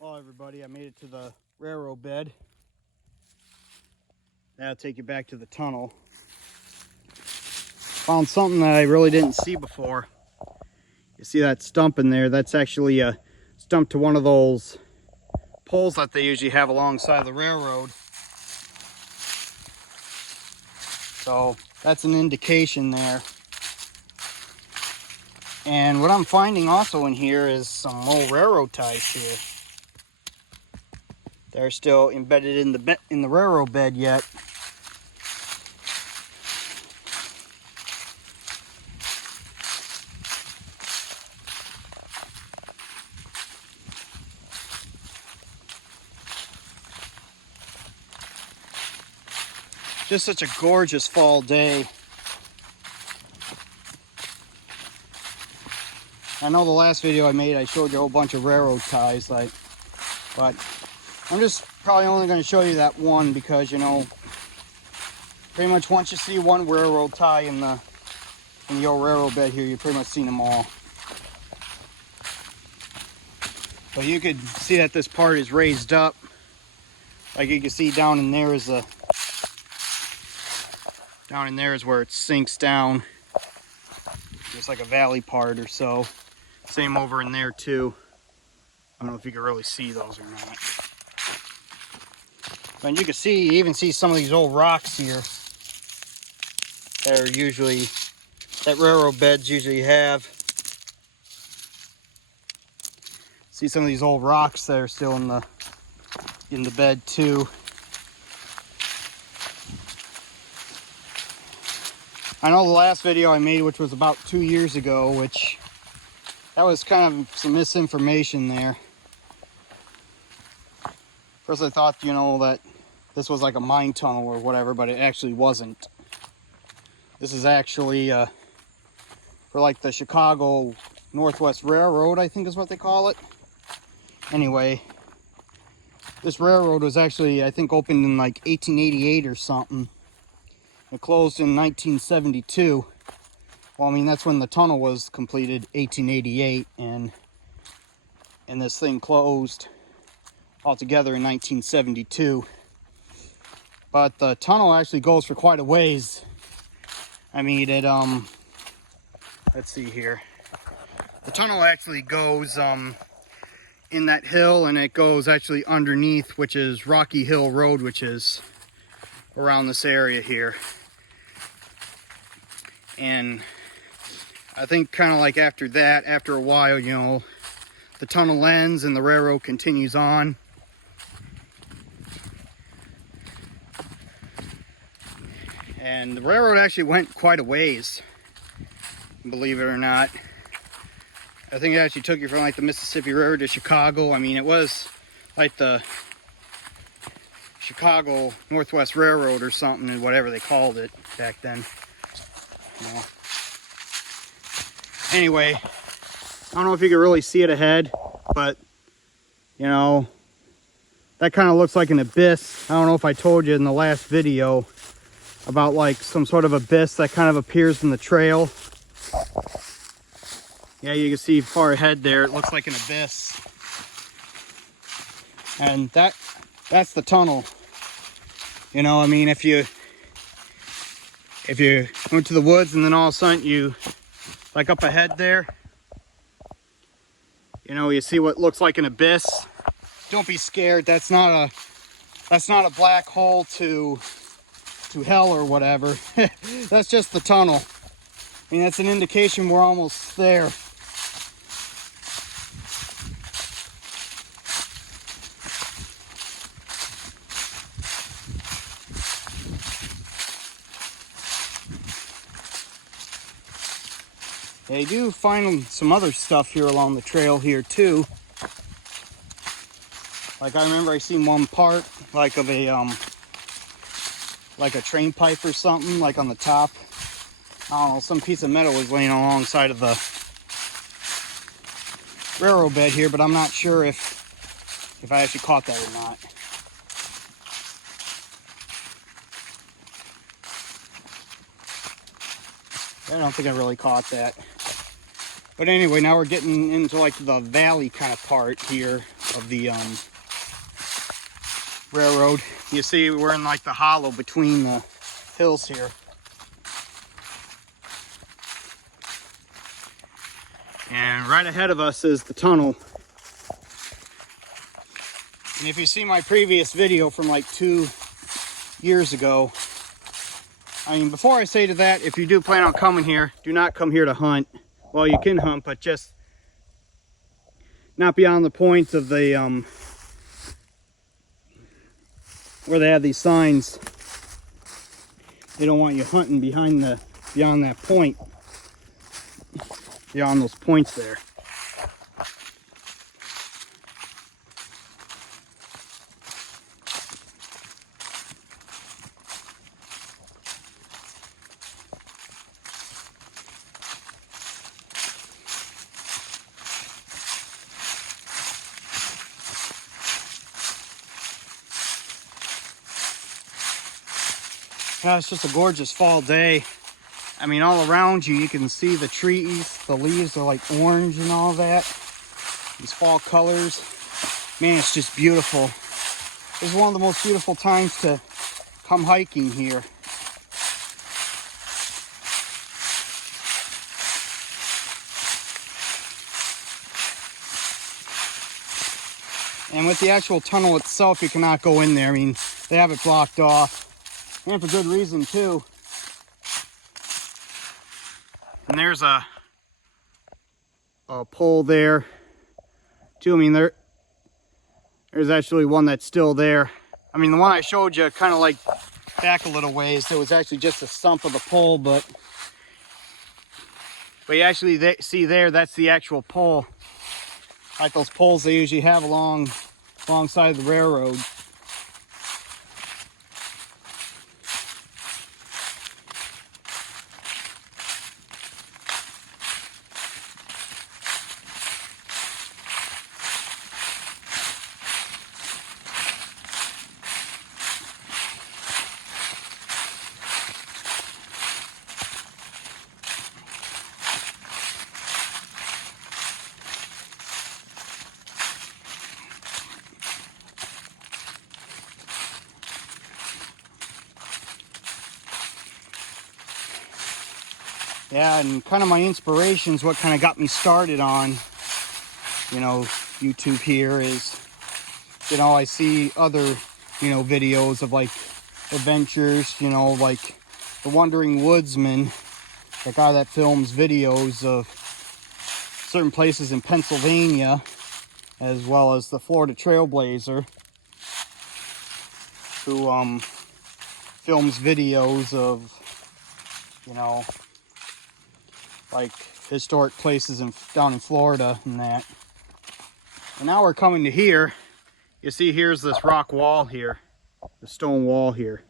Well, everybody, I made it to the railroad bed. That'll take you back to the tunnel. Found something that I really didn't see before. You see that stump in there? That's actually a stump to one of those poles that they usually have alongside the railroad. So that's an indication there. And what I'm finding also in here is some old railroad ties here. They're still embedded in the railroad bed yet. Just such a gorgeous fall day. I know the last video I made, I showed you a whole bunch of railroad ties, but I'm just probably only going to show you that one because, you know, pretty much once you see one railroad tie in the old railroad bed here, you've pretty much seen them all. But you could see that this part is raised up. Like you can see down in there is where it sinks down. Just like a valley part or so. Same over in there too. I don't know if you can really see those or not. But you can see, you even see some of these old rocks here. That railroad beds usually have. See some of these old rocks that are still in the bed too. I know the last video I made, which was about 2 years ago, which that was kind of some misinformation there. First I thought, you know, that this was like a mine tunnel or whatever, but it actually wasn't. This is actually for like the Chicago Northwest Railroad, I think is what they call it. Anyway, this railroad was actually, I think, opened in like 1888 or something. It closed in 1972. Well, I mean, that's when the tunnel was completed, 1888, and this thing closed altogether in 1972. But the tunnel actually goes for quite a ways. I mean, it, let's see here. The tunnel actually goes in that hill, and it goes actually underneath, which is Rocky Hill Road, which is around this area here. And I think kind of like after that, after a while, you know, the tunnel ends and the railroad continues on. And the railroad actually went quite a ways, believe it or not. I think it actually took you from like the Mississippi River to Chicago. I mean, it was like the Chicago Northwest Railroad or something, and whatever they called it back then. You know. Anyway, I don't know if you can really see it ahead, but you know, that kind of looks like an abyss. I don't know if I told you in the last video about like some sort of abyss that kind of appears in the trail. Yeah, you can see far ahead there, it looks like an abyss. And that's the tunnel. You know, I mean, if you went to the woods and then all of a sudden you, like up ahead there, you know, you see what looks like an abyss. Don't be scared. That's not a black hole to hell or whatever. That's just the tunnel. I mean, that's an indication we're almost there. They do find some other stuff here along the trail here too. Like I remember I seen one part like of a train pipe or something, like on the top. I don't know, some piece of metal was laying alongside of the railroad bed here, but I'm not sure if I actually caught that or not. I don't think I really caught that. But anyway, now we're getting into like the valley kind of part here of the railroad. You see we're in like the hollow between the hills here. And right ahead of us is the tunnel. And if you see my previous video from like 2 years ago, I mean, before I say to that, if you do plan on coming here, do not come here to hunt. Well, you can hunt, but just not beyond the point of the, where they have these signs. They don't want you hunting beyond that point. Beyond those points there. Yeah, it's just a gorgeous fall day. I mean, all around you, you can see the trees. The leaves are like orange and all that. These fall colors. Man, it's just beautiful. This is one of the most beautiful times to come hiking here. And with the actual tunnel itself, you cannot go in there. I mean, they have it blocked off. And for good reason, too. And there's a pole there, too. I mean, there's actually one that's still there. I mean, the one I showed you kind of like back a little ways. It was actually just a stump of the pole, but you actually see there, that's the actual pole. Like those poles they usually have alongside the railroad. Yeah, and kind of my inspirations, what kind of got me started on, you know, YouTube here is, you know, I see other, you know, videos of like adventures, you know, like the Wandering Woodsman, the guy that films videos of certain places in Pennsylvania, as well as the Florida Trailblazer, who films videos of, you know, like historic places down in Florida and that. And now we're coming to here. You see, here's this rock wall here, the stone wall here.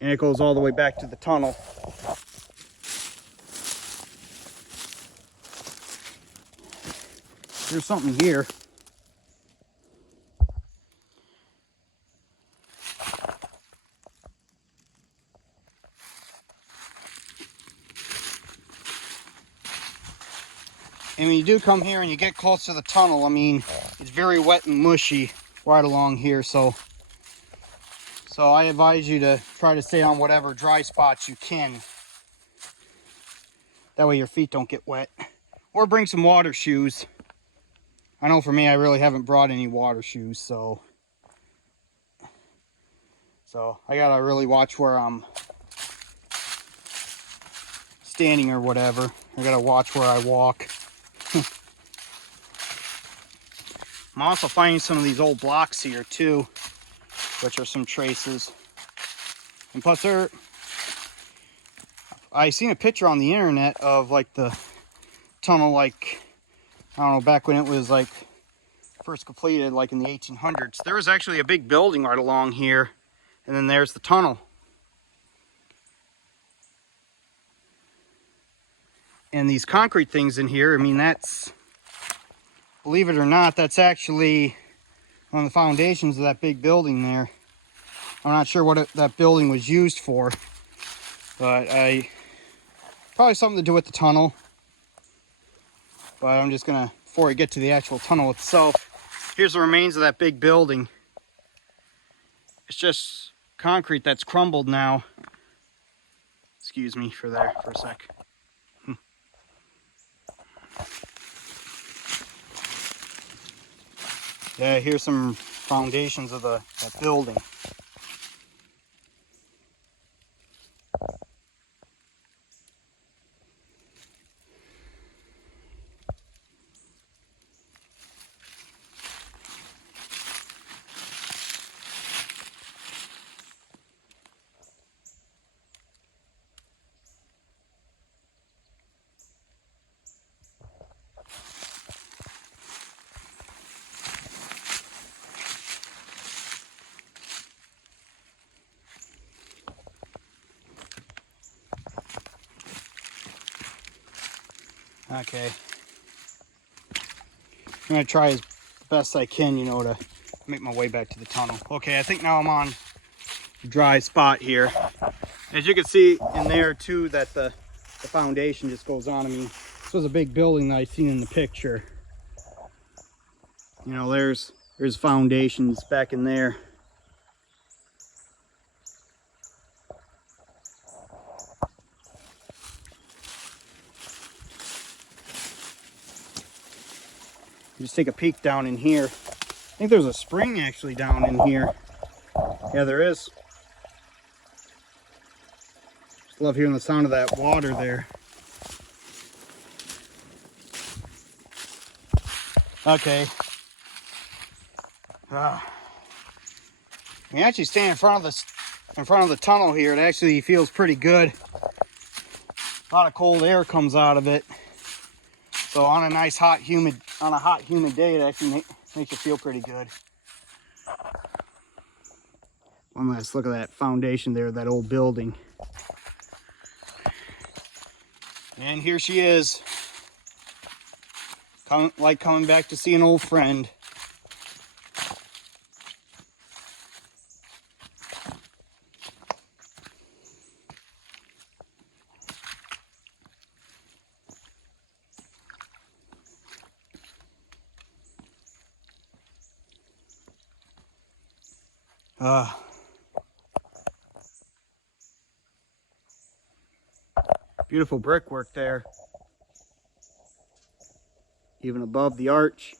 And it goes all the way back to the tunnel. There's something here. And when you do come here and you get close to the tunnel, I mean, it's very wet and mushy right along here. So I advise you to try to stay on whatever dry spots you can. That way your feet don't get wet. Or bring some water shoes. I know for me, I really haven't brought any water shoes, so I gotta really watch where I'm standing or whatever. I gotta watch where I walk. I'm also finding some of these old blocks here too, which are some traces. And plus I seen a picture on the internet of like the tunnel, like, I don't know, back when it was like first completed, like in the 1800s. There was actually a big building right along here, and then there's the tunnel. And these concrete things in here, I mean, that's, believe it or not, that's actually one of the foundations of that big building there. I'm not sure what that building was used for, But probably something to do with the tunnel. But I'm just gonna, before I get to the actual tunnel itself, here's the remains of that big building. It's just concrete that's crumbled now. Excuse me for there for a sec. Yeah, here's some foundations of that building. Okay. I'm gonna try as best I can, to make my way back to the tunnel. Okay, I think now I'm on a dry spot here. As you can see in there too, that the foundation just goes on. I mean, this was a big building that I seen in the picture. There's foundations back in there. Just take a peek down in here. I think there's a spring actually down in here. Yeah, there is. Just love hearing the sound of that water there. Okay. You actually stand in front of the tunnel here. It actually feels pretty good. A lot of cold air comes out of it. So on a nice hot humid day, it actually makes you feel pretty good. One last look at that foundation there, that old building. And here she is. Coming back to see an old friend. Beautiful brickwork there. Even above the arch.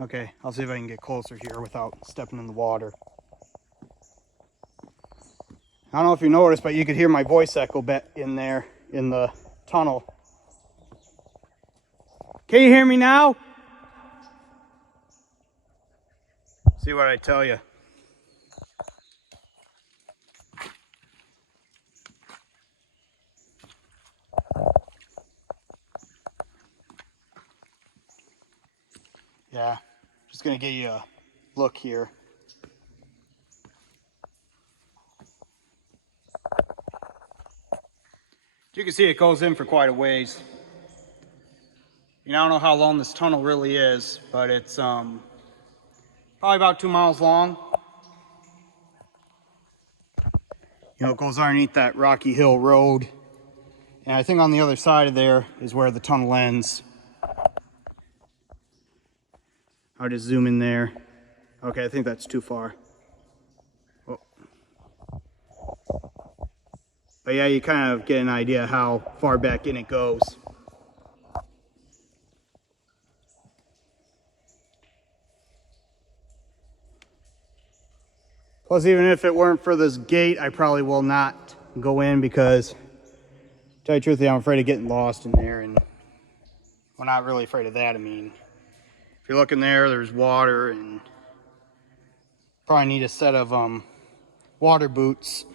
Okay, I'll see if I can get closer here without stepping in the water. I don't know if you noticed, but you could hear my voice echo back in there in the tunnel. Can you hear me now? See what I tell you. Yeah, just gonna give you a look here. You can see it goes in for quite a ways. I don't know how long this tunnel really is, but it's probably about 2 miles long. It goes underneath that Rocky Hill Road. And I think on the other side of there is where the tunnel ends. I'll just zoom in there. Okay, I think that's too far. Oh. But yeah, you kind of get an idea how far back in it goes. Plus, even if it weren't for this gate, I probably will not go in because, to tell you the truth, I'm afraid of getting lost in there. And we're not really afraid of that. I mean, if you're looking there, there's water, and probably need a set of water boots.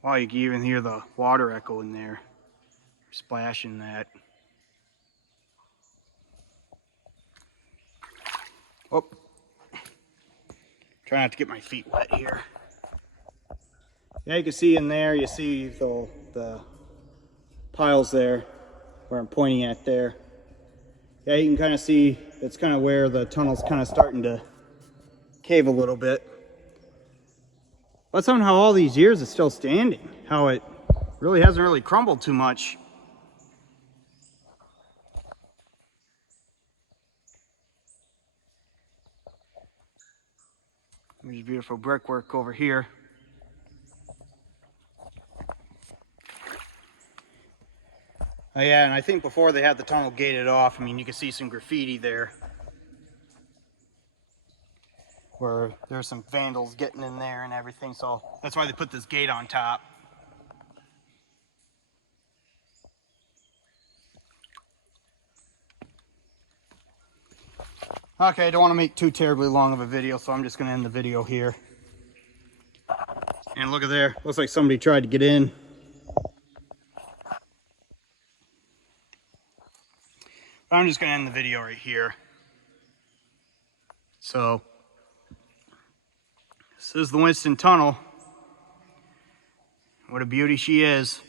Wow, you can even hear the water echo in there, splashing that. Oh, Try not to get my feet wet here. Yeah, you can see in there, you see the piles there, where I'm pointing at there. Yeah, you can kind of see it's kind of where the tunnel's kind of starting to cave a little bit. But somehow all these years it's still standing. How it really hasn't really crumbled too much. There's beautiful brickwork over here. Oh yeah, and I think before they had the tunnel gated off, I mean, you can see some graffiti there, where there's some vandals getting in there and everything, so that's why they put this gate on top. Okay, I don't want to make too terribly long of a video, so I'm just going to end the video here. And look at there, looks like somebody tried to get in. But I'm just going to end the video right here. So, this is the Winston Tunnel. What a beauty she is.